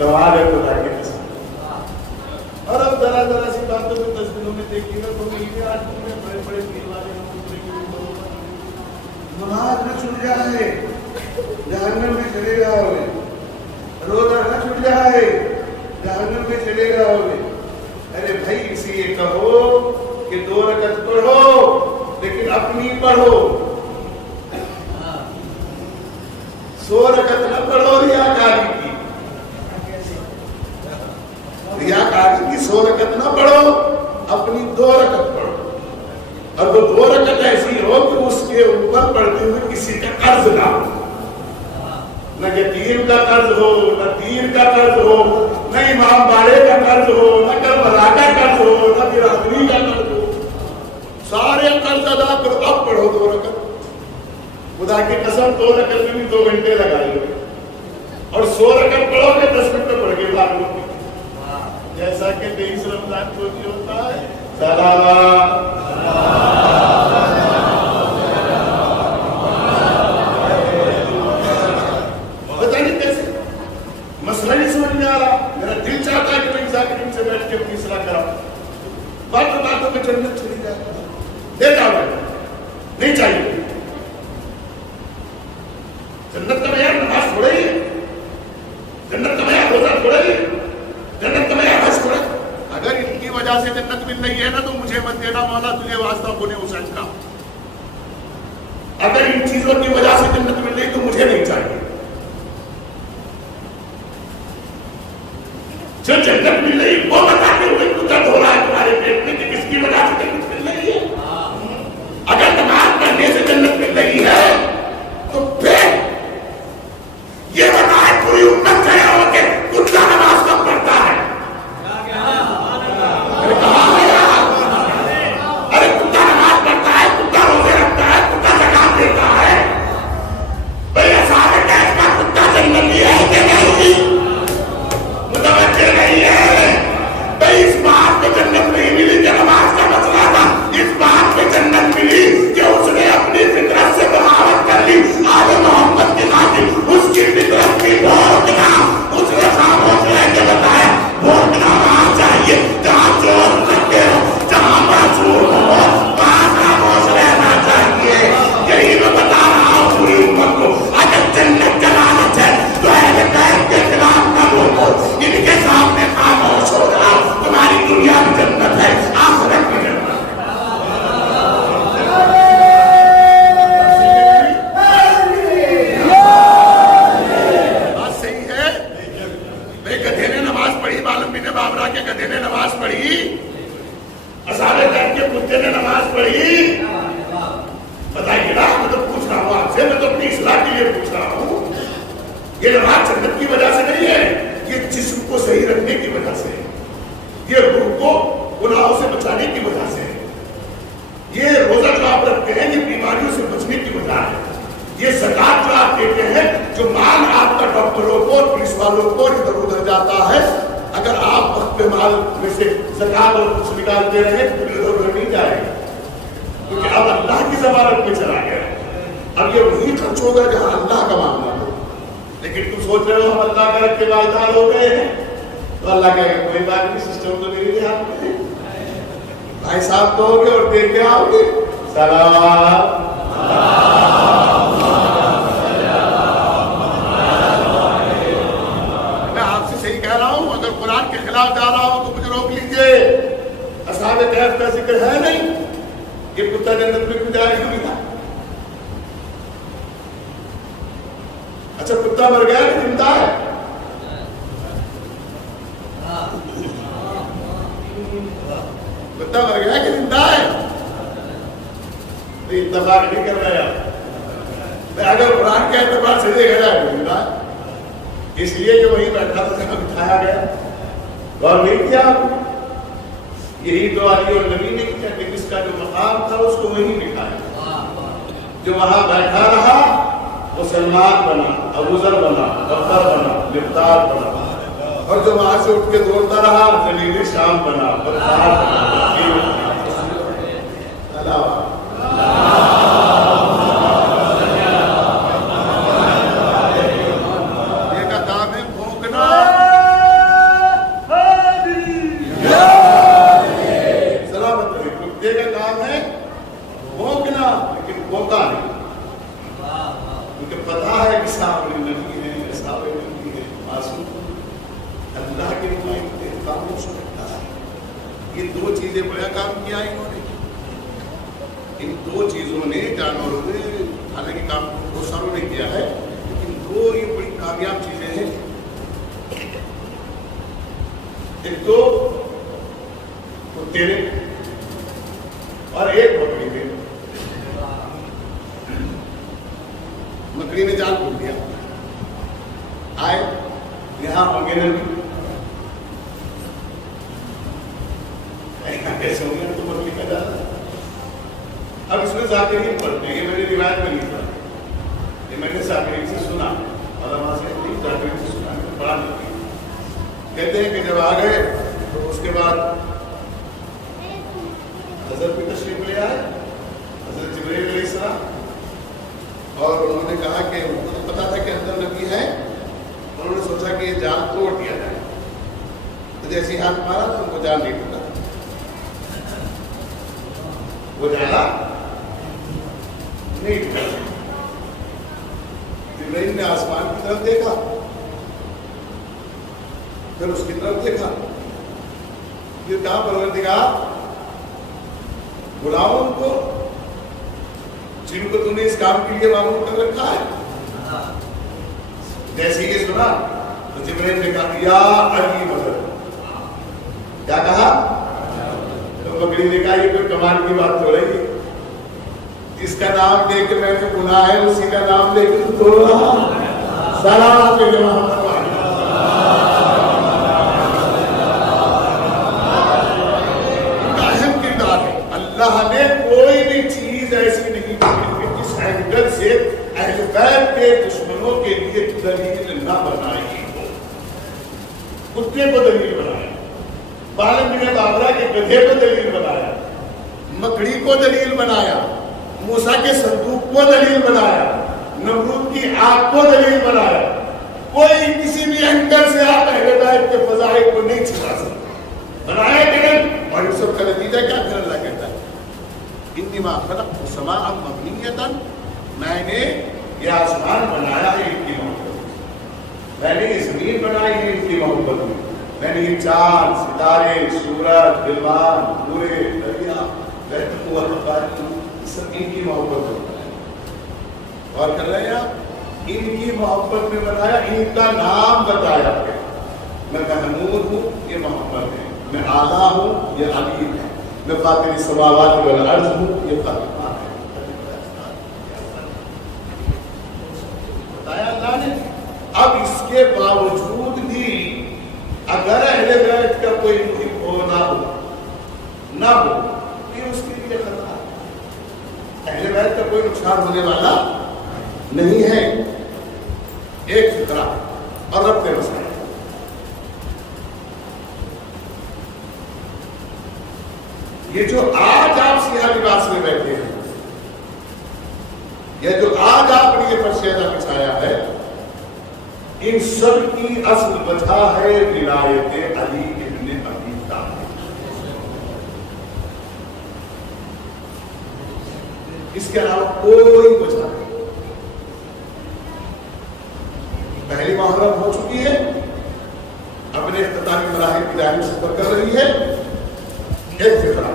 گوار ہے خدا کے قسم. اور اب ذرا ذرا سی باتوں میں تصویروں میں دیکھیے گا تو یہ آج تمہیں بڑے بڑے پیر والے نماز نہ چھوٹ جائے, جہنم میں چلے جاؤ گے. روزہ نہ چھوٹ جائے, جہنم میں چلے جاؤ گے. ارے بھائی اسی یہ کہو کہ 2 رکعت پڑھو لیکن اپنی پڑھو, 100 رکعت نہ پڑھو ریاکاری کی. ریاکاری کی 100 رکعت نہ پڑھو, اپنی 2 رکعت پڑھو. اور وہ 2 رکعت ایسی ہو کہ اس کے اوپر پڑھتے ہوئے کسی کا قرض نہ ہو, نہ یتیم کا قرض ہو, نہ پیر کا قرض ہو, نہ امام باڑے کا قرض ہو, نہ کربلا کا قرض ہو, نہ برادری کا قرض ہو. سارے قرض ادا کرو, اب پڑھو 2 رکعت. خدا کی قسم 2 رکعت میں بھی 2 گھنٹے لگائے اور 100 رکعت پڑھو گے 10 منٹ میں پڑھ کے بھاگ لو. جیسا کہ 23 رمضان کو بھی ہوتا ہے پتہ نہیں کیسے مسئلہ نہیں سمجھ میں آ رہا. میرا دل چاہتا ہے کہ میں ذاکرین سے بیٹھ کے اپنی اصلاح کراؤں. باتوں باتوں میں جنت چلی جائے, دے جاؤ نہیں چاہیے. جنت کا معیار نماز تھوڑا ہی ہے, جنت کا معیار روزہ تھوڑا ہی ہے, جنت کا معیار حج تھوڑا. اگر ان کی وجہ سے جنت مل رہی ہے نا تو مجھے مت دینا مولا تجھے واسطہ ہونے اس حج کا. اگر ان چیزوں کی وجہ سے جنت مل رہی تو مجھے نہیں چاہیے. جو جنت مل رہی وہ بتاتے ہوئے تو درد ہو رہا ہے تمہارے پیٹ میں کہ کس کی وجہ سے جنت مل رہی ہے. اگر نماز پڑھنے سے جنت مل رہی ہے تو پھر یہ بتائے پوری امت کھڑے ہو کے کتا نماز کب پڑھتا ہے. ارے کتا نماز پڑھتا ہے, کتا روزے رکھتا ہے, کتا زکات دیتا ہے. بھائی اصحاب کہف کا کتا جنتی ہے کہ نہیں, متوجہ نہیں ہے. بھائی اس بات کو جنت نہیں ملی کہ نماز کا مسئلہ بھائی گدھے نے نماز پڑھی، معلوم بن بابرہ کے گدھے نے نماز پڑھی، اصحاب کہف کے کتے نے نماز پڑھی؟ بتائیے نا، میں تو پوچھ رہا ہوں آپ سے، میں تو اپنی اصلاح کے لیے پوچھ رہا ہوں. یہ نماز جنت کی وجہ سے نہیں ہے، یہ جسم کو صحیح رکھنے کی وجہ سے ہے، یہ روح کو گناہوں سے بچانے کی وجہ سے ہے، یہ روزہ جو آپ رکھتے ہیں یہ بیماریوں سے بچنے کی وجہ ہے، یہ زکات جو آپ دیتے ہیں، جو مال آپ کا ڈاکٹروں کو پولیس والوں کو ادھر ادھر جاتا ہے، اگر آپ وقت پہ مال میں سے زکات اور کچھ نکالتے رہے تو ادھر ادھر نہیں جائے گا، کیونکہ اب اللہ کی ضمانت میں چلا گیا. اب یہ وہی خرچ ہوگا جہاں اللہ کا معاملہ ہو. لیکن تم سوچ رہے ہو ہم اللہ کا رکھ کے مالدار ہو گئے ہیں، تو اللہ کہے گا کوئی بات نہیں، سسٹم تو نہیں ہے آپ نے، بھائی صاحب تو ہوگے اور دے کے آؤ گے. سلام قرآن کے خلاف جا رہا ہوں تو مجھے روک لیجئے. اصحاب کہف کا ذکر ہے نہیں، یہ کتا جنت میں کیوں جائے گا؟ اچھا کتا مر گیا کہ زندہ ہے؟ کتا مر گیا کہ زندہ ہے؟ تو اتفاق نہیں کر رہے آپ. اگر قرآن کے اعتبار سے دیکھا جائے تو زندہ ہے، اس لیے کہ وہی بیٹھا تھا جہاں بٹھایا گیا. اور نہیں کیا یہی تو علی اور نبی نے کیا کہ جس کا جو مقام تھا اس کو وہی بٹھایا، جو وہاں بیٹھا رہا وہ سلمان بنا، ابو ذر بنا، بکر بنا، مقداد بنا، اور جو وہاں سے اٹھ کے دوڑتا رہا جلیل شام بنا، بکار بنا. یہ کا کام ہے بھونکنا. کتے کا کام ہے بھونکنا، لیکن بھونکا نہیں، کیونکہ پتا ہے کہ صاحب نبی ہے، صاحب نبی ہے، معصوم اللہ کے نمائندے، خاموش رکھتا ہے. یہ دو چیزیں بڑا کام کیا انہوں نے. ان دو چیزوں نے جانوروں نے، حالانکہ کام بہت ساروں نے کیا ہے، لیکن دو یہ بڑی کامیاب چیزیں ہیں. ایک تو کتے نے اور ایک مکڑی نے. مکڑی نے جال کھول دیا، آئے یہاں ہوں گے نہیں، کیسے ہوں گے تو مکڑی کا جال. اب اس میں ذاکرین پڑھتے ہیں، یہ میری روایت میں نہیں پڑھتے، یہ میں نے ذاکرین سے سنا، علماء سے نہیں، ذاکرین سے سنا، پڑھا نہیں. کہتے ہیں کہ جب آ گئے تو اس کے بعد حضرت بھی تشریف لے آئے، حضرت جبرائیل علیہ السلام، اور انہوں نے کہا کہ ان کو پتا تھا کہ اندر نبی ہے، انہوں نے سوچا کہ یہ جال توڑ دیا جائے. تو جیسے ہاتھ مارا تو ان کو جال نہیں ٹوٹا، وہ جالا نہیں ٹوٹا. جبرائیل نے آسمان کی طرف دیکھا، پھر اس کی طرف دیکھا، یہ کہاں پروردگار بلاؤ ان کو جن کو تم نے اس کام کے لیے معلوم کر رکھا ہے. جیسے یہ سنا تو جبرائیل نے کہا یا علی مدد. کیا کہا؟ تو مکڑی نے کہا یہ کوئی کمال کی بات ہو رہی ہے، جس کا نام لے کے میں نے گناہ ہے اسی کا نام لے کے تو توڑ رہا. سلام کے جماعت اللہ نے کوئی بھی چیز ایسی نہیں جس اینگل سے اہل بیت کے دشمنوں کے لیے دلیل نہ بنائی ہو. کتے کو دلیل بنایا، معلوم بن بابرہ کے گدھے کو دلیل بنایا، مکڑی کو دلیل بنایا، موسیٰ کے صندوق کو دلیل بنایا، نمرود کی آگ کو دلیل بنایا. کوئی کسی بھی اینگل سے آپ اہل بیت کے فضائل کو نہیں چھپا سکتے. بنایا کہ نہیں؟ اور یہ سب کا نتیجہ کیا پھر اللہ کہتا ہے انما خلقت السماء مبنیۃ، میں نے یہ آسمان بنایا ہے ان کی محبت میں، میں نے یہ زمین بنائی ہے ان کی محبت میں، میں نے یہ چاند، ستارے، سورج، بلوان، پورے دریا، بیت الوقت سب ان کی محبت میں بنایا. اور کر رہے ہیں آپ ان کی محبت میں بنایا، ان کا نام بتایا گیا. میں اعلیٰ ہوں یہ علی ہے، میں فاطر السماوات والارض ہوں یہ خلیفہ ہے. بتایا اللہ نے. اب اس کے باوجود بھی اگر اہل بیت کا کوئی محب ہو نہ ہو یہ اس کے لیے خطرہ ہے. اہل بیت کا کوئی نقصان ہونے والا نہیں ہے. ایک فکرہ اور رب کے مسائل. یہ جو آج آپ سیاہ لباس میں بیٹھے ہیں، یہ جو آج آپ نے یہ فرشیدہ بچھایا ہے، ان سب کی اصل وجہ ہے ولایت علی ابن ابی طالب. اس کے علاوہ کوئی وجہ نہیں. پہلی محرم ہو چکی ہے، اپنے اختتامی مراحل کی جانب سفر کر رہی ہے. ایک فکرہ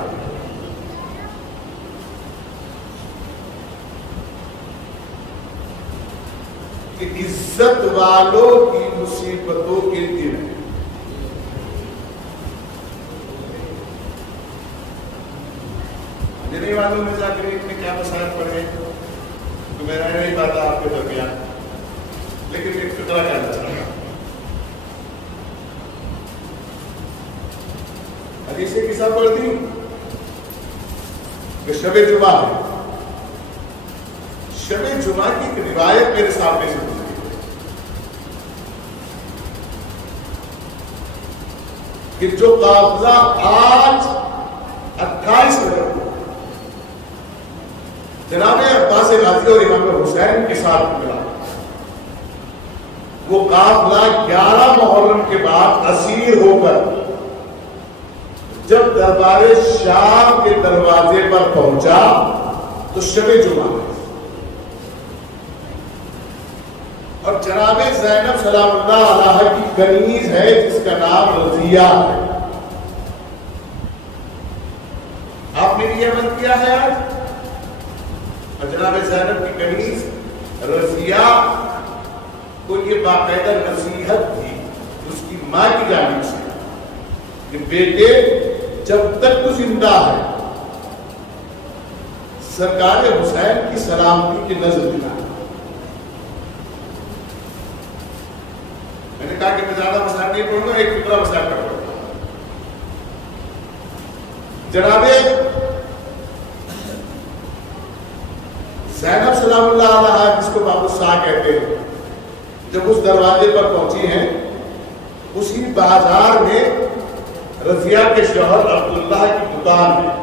کہ عزت والوں کی مصیبتوں کے دن نہیں معلوم ہے ذاکرین میں کیا مسائل پڑ گئے تو میں رہنے نہیں پاتا آپ کے درمیان، لیکن ایک فکرہ کہنا چاہتا ہوں. حدیث قصہ پڑھتی ہوں کہ شب جمعہ ہے. شب جمعہ کی ایک روایت میرے سامنے سے گزری کہ جو قافلہ آج 28 رجب کو جناب عباس غازی اور امام حسین کے ساتھ ملا، وہ قافلہ 11 محرم کے بعد اسیر ہو کر جب دربار شام کے دروازے پر پہنچا تو شب جمعہ ہے. اور جناب زینب سلام اللہ علیہ کی کنیز ہے جس کا نام رضیہ ہے. آپ نے یہ عمل کیا ہے آج؟ اور جناب زینب کی کنیز رضیہ کو یہ باقاعدہ نصیحت تھی اس کی ماں کی جانب سے کہ بیٹے جب تک تو زندہ ہے سرکار حسین کی سلامتی کی نظر دلا. میں نے کہا کہ میں زیادہ مسائل نہیں پڑھوں گا، ایک فکرہ مسائل کا پڑھوں گا. جناب زینب سلام اللہ علیہ جس کو باب الساعہ کہتے ہیں، جب اس دروازے پر پہنچی ہیں اسی بازار میں رضیہ کے شوہر عبداللہ کی دکان ہے.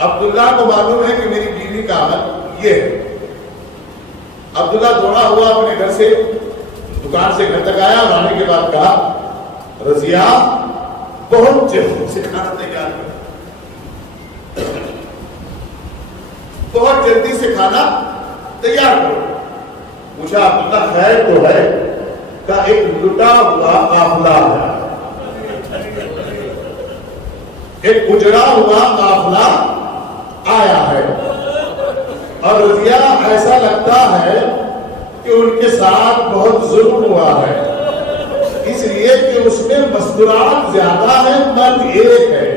عبداللہ کو معلوم ہے کہ میری بیوی کا عمل یہ ہے. عبداللہ دوڑا ہوا اپنے گھر سے دکان سے گھر تک آیا اور آنے کے بعد کہا رضیہ بہت جلدی سے کھانا تیار کرو، بہت جلدی سے کھانا تیار کرو. پوچھا عبداللہ خیر تو ہے؟ کا ایک لٹا ہوا قافلہ ہے، ایک اجڑا ہوا قافلہ آیا ہے اور رضیہ ایسا لگتا ہے کہ ان کے ساتھ بہت ظلم ہوا ہے، اس لیے کہ اس میں مستورات زیادہ ہیں، مرد ایک ہے.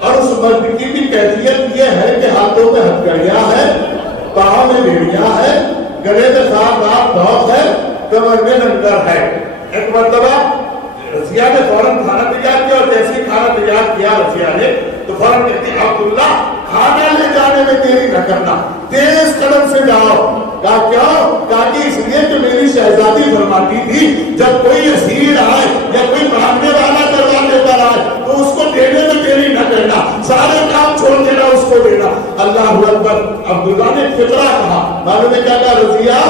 اور اس مرد کی بھی کیفیت یہ ہے کہ ہاتھوں میں ہتھکڑیاں ہیں، پاؤں میں بیڑیاں ہیں، گلے میں خاردار دھوت ہے، کمر میں لنگر ہے. ایک مرتبہ رضیہ نے فوراً کھانا تیار کیا اور جیسے ہی کھانا تیار کیا رضیہ نے تو فوراً کہتی عبداللہ کھانا لے جانے میں دیری نہ کرنا، تیز قدم سے جاؤ. کہا کیوں؟ کہا کہ اس لیے کہ میری شہزادی فرماتی تھی جب کوئی اسیر آئے یا کوئی مانگنے والا دروازے پر آئے تو اس کو دینے میں دیری نہ کرنا، سارے کام چھوڑ دینا اس کو دینا. اللہ اکبر. عبداللہ نے فطرہ کہا. معلوم ہے کیا کہا رضیہ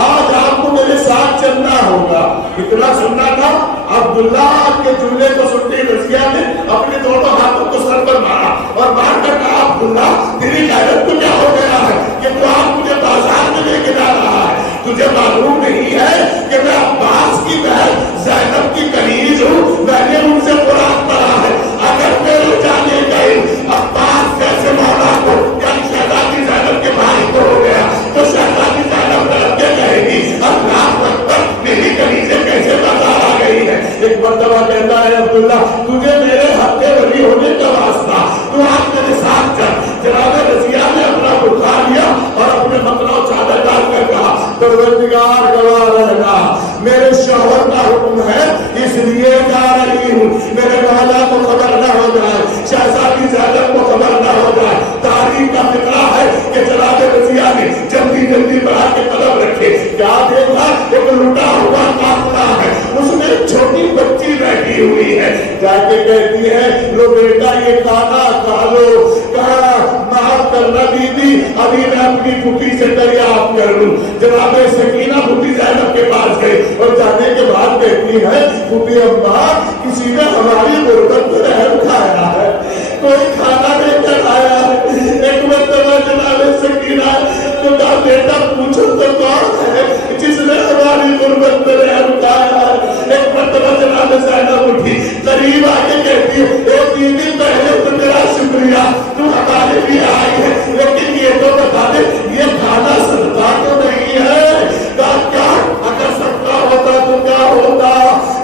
آج آپ کو میرے ساتھ چلنا ہوگا. اتنا سننا تھا. عبداللہ کے جملے کو سنتے رضیہ نے اپنے دونوں ہاتھوں کو سر پر مارا اور مار کر کہا عبداللہ تیری غیرت کو کیا ہو گیا ہے کہ تو آپ مجھے بازار میں لے کے جا رہا ہے؟ تجھے معلوم نہیں ہے کہ میں عباس کی بہن زینب کی کنیز ہوں، میں نے ان سے قرآن پڑھا ہے. اگر میرے جانے گئے عباس جیسے مولا کو یعنی شہزادی زینب کے بھائی کو ہو گیا تو شہزادی زینب ڈر کے کہے گی اللہ اکبر میری کنیزیں کیسے شوہر کا حکم ہے اس لیے جا رہی ہوں، میرے والا کو خبر نہ ہو جائے، شہزادی زینب کو خبر نہ ہو جائے۔ تاریخ کا فکرہ ہے کہ جناب رضیہ نے جلدی جلدی بڑھا کے قدم رکھے، کیا دیکھا ایک لٹا ہوا قافلہ ہے، اس میں چھوٹی بچی بیٹھی ہوئی ہے، جا کے کہتی ہے لو بیٹا یہ کھانا کھا لو۔ کہا معاف کرنا بی بی، ابھی میں اپنی پھوپھی سے دریافت کر لوں۔ جناب سکینہ پھوپھی زینب کے پاس گئے اور جانے کے بعد کہتی ہے پھوپھی اماں کسی نے ہماری غربت پر رحم کھایا ہے، کوئی کھانا نہیں کر آیا ہے۔ ایک مرتبہ جناب سکینہ تو کہا بیٹا پوچھو تو کون ہے جس نے ہماری غربت پر رحم کھایا ہے۔ ایک مرتبہ جناب زینب اٹھی قریب آ کے کہتی ہے اے بیوی پہلے تو میرا شکریہ تو ہمارے لیے آئی ہے، لیکن یہ تو بتا دے یہ کھانا صدقہ تو نہیں ہے۔ کہا کیا اگر صدقہ ہوتا تو کیا ہوتا؟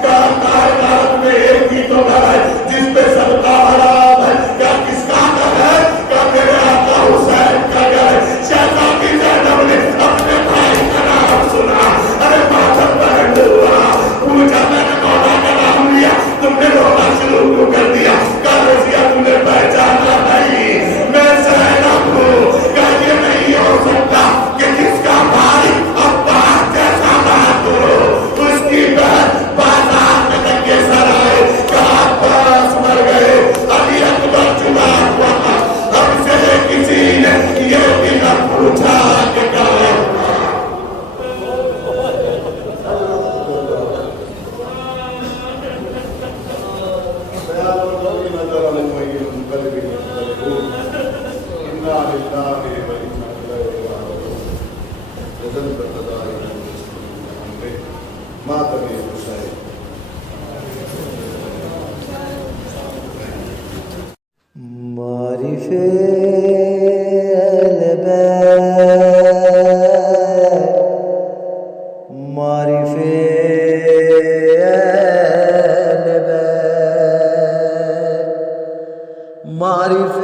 کہا کائنات میں ایک ہی تو گھر ہے جس پہ صدقہ حرام ہے۔ کیا کس کا گھر ہے؟ کہا میرے آقا حسین کا گھر ہے۔ شہزادی زینب نے اپنے بھائی کا نام سنا، ارے ماتھا پہن ہوا، پوچھا میں نے مولا کا نام لیا تم نے رونا شروع کر دیا۔ کہا رضیہ تم نے پہچانا نہیں، میں زینب ہوں۔ کہا یہ نہیں ہو سکتا کہ جس کا بھائی عباس جیسا بات ہو اس کی بہن بازار میں ننگے سر آئے۔ کہا عباس مر گئے، علی اکبر چنا ہوا، ہم سے کسی نے یہ بھی نہ پوچھا کہ کہاں معرف البیت، معرف البیت، معرف